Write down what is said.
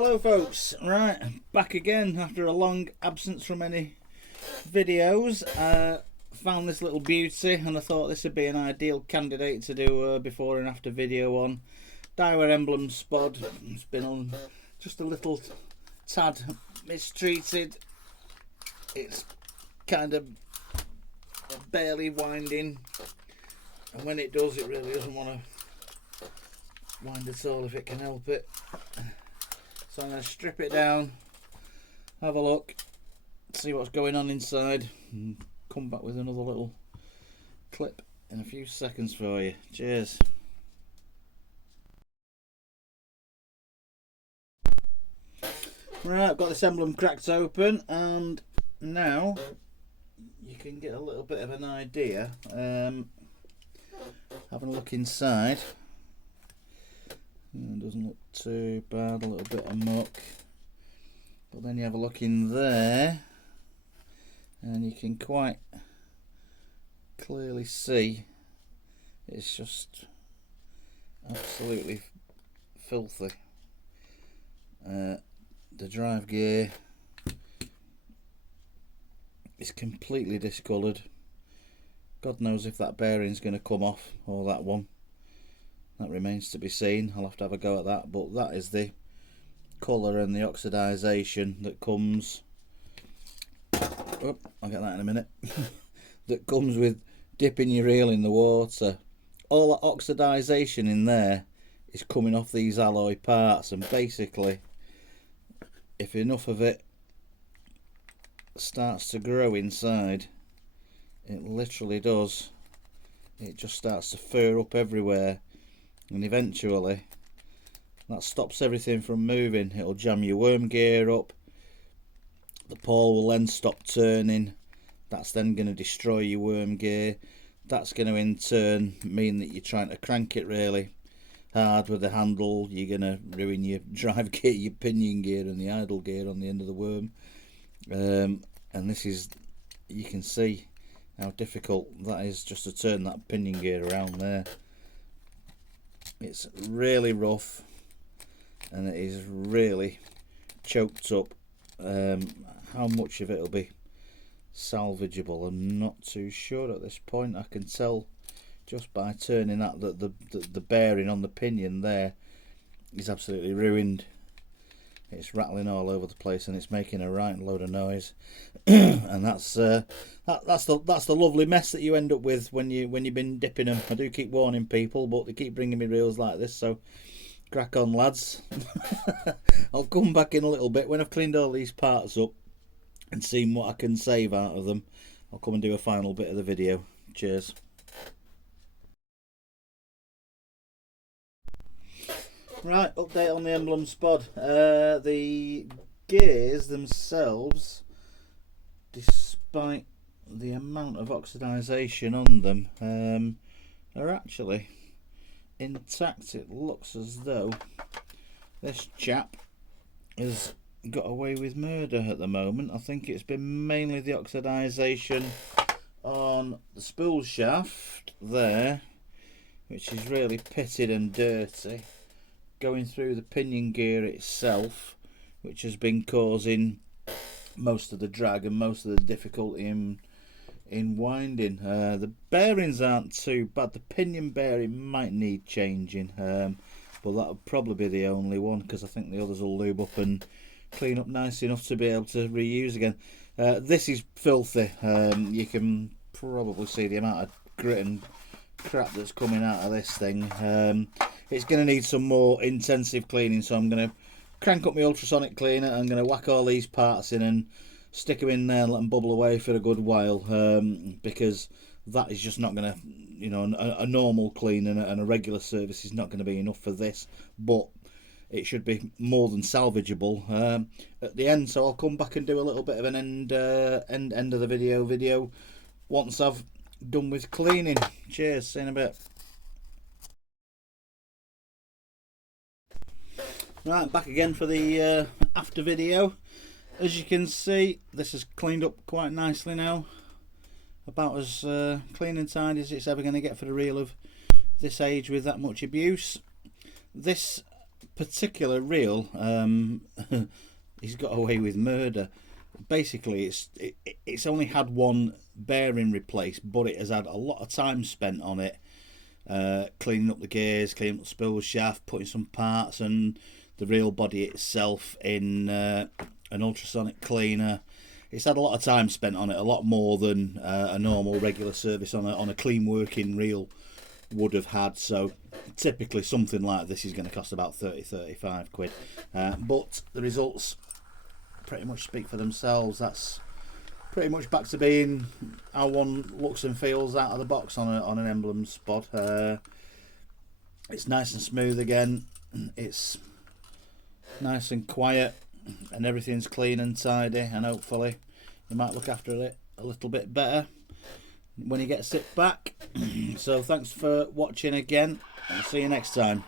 Hello folks, right, back again after a long absence from any videos. Found this little beauty and I thought this would be an ideal candidate to do a before and after video on. Daiwa Emblem Spod. It's been on just a little tad mistreated. It's kind of barely winding, and when it does, it really doesn't want to wind at all if it can help it. So I'm going to strip it down, have a look, see what's going on inside, and come back with another little clip in a few seconds for you. Cheers. Right, I've got this emblem cracked open, and now you can get a little bit of an idea. Having a look inside. It doesn't look too bad, a little bit of muck, but then you have a look in there and you can quite clearly see it's just absolutely filthy. The drive gear is completely discoloured. God knows if that bearing's going to come off, or that one. That remains to be seen. I'll have to have a go at that, but that is the colour and the oxidization that comes. Oh, I'll get that in a minute. That comes with dipping your reel in the water. All that oxidization in there is coming off these alloy parts, and basically, if enough of it starts to grow inside, it literally does. It just starts to fur up everywhere. And eventually that stops everything from moving. It'll jam your worm gear up, the pawl will then stop turning. That's then going to destroy your worm gear. That's going to in turn mean that you're trying to crank it really hard with the handle. You're going to ruin your drive gear, your pinion gear and the idle gear on the end of the worm. And this is, you can see how difficult that is just to turn that pinion gear around there. It's really rough and it is really choked up. How much of it will be salvageable, I'm not too sure at this point. I can tell just by turning that the bearing on the pinion there is absolutely ruined. It's rattling all over the place and it's making a right load of noise. And that's the lovely mess that you end up with when you've been dipping them. I do keep warning people, but they keep bringing me reels like this, so crack on lads. I'll come back in a little bit when I've cleaned all these parts up and seen what I can save out of them. I'll come and do a final bit of the video. Cheers. Right, update on the Emblem Spod. The gears themselves, despite the amount of oxidization on them, are actually intact. It looks as though this chap has got away with murder at the moment. I think it's been mainly the oxidization on the spool shaft there, which is really pitted and dirty, going through the pinion gear itself, which has been causing most of the drag and most of the difficulty in winding. The bearings aren't too bad. The pinion bearing might need changing, but that would probably be the only one, because I think the others will lube up and clean up nice enough to be able to reuse again. This is filthy. You can probably see the amount of grit and crap that's coming out of this thing. It's going to need some more intensive cleaning, so I'm going to crank up my ultrasonic cleaner. I'm going to whack all these parts in and stick them in there and let them bubble away for a good while, because that is just not going to, you know, a normal clean and a regular service is not going to be enough for this, but it should be more than salvageable at the end. So I'll come back and do a little bit of an end of the video once I've done with cleaning. Cheers, see you in a bit. Right, back again for the after video. As you can see, this is cleaned up quite nicely now. About as clean and tidy as it's ever going to get for a reel of this age with that much abuse. This particular reel, he's got away with murder. Basically, it's only had one bearing replaced, but it has had a lot of time spent on it, cleaning up the gears, cleaning up the spool shaft, putting some parts and the reel body itself in an ultrasonic cleaner. It's had a lot of time spent on it, a lot more than a normal regular service on a clean working reel would have had. So typically something like this is going to cost about 30-35 quid, but the results pretty much speak for themselves. That's pretty much back to being how one looks and feels out of the box on an Emblem Spod. It's nice and smooth again, it's nice and quiet, and everything's clean and tidy, and hopefully you might look after it a little bit better when he gets it back. So thanks for watching again, and see you next time.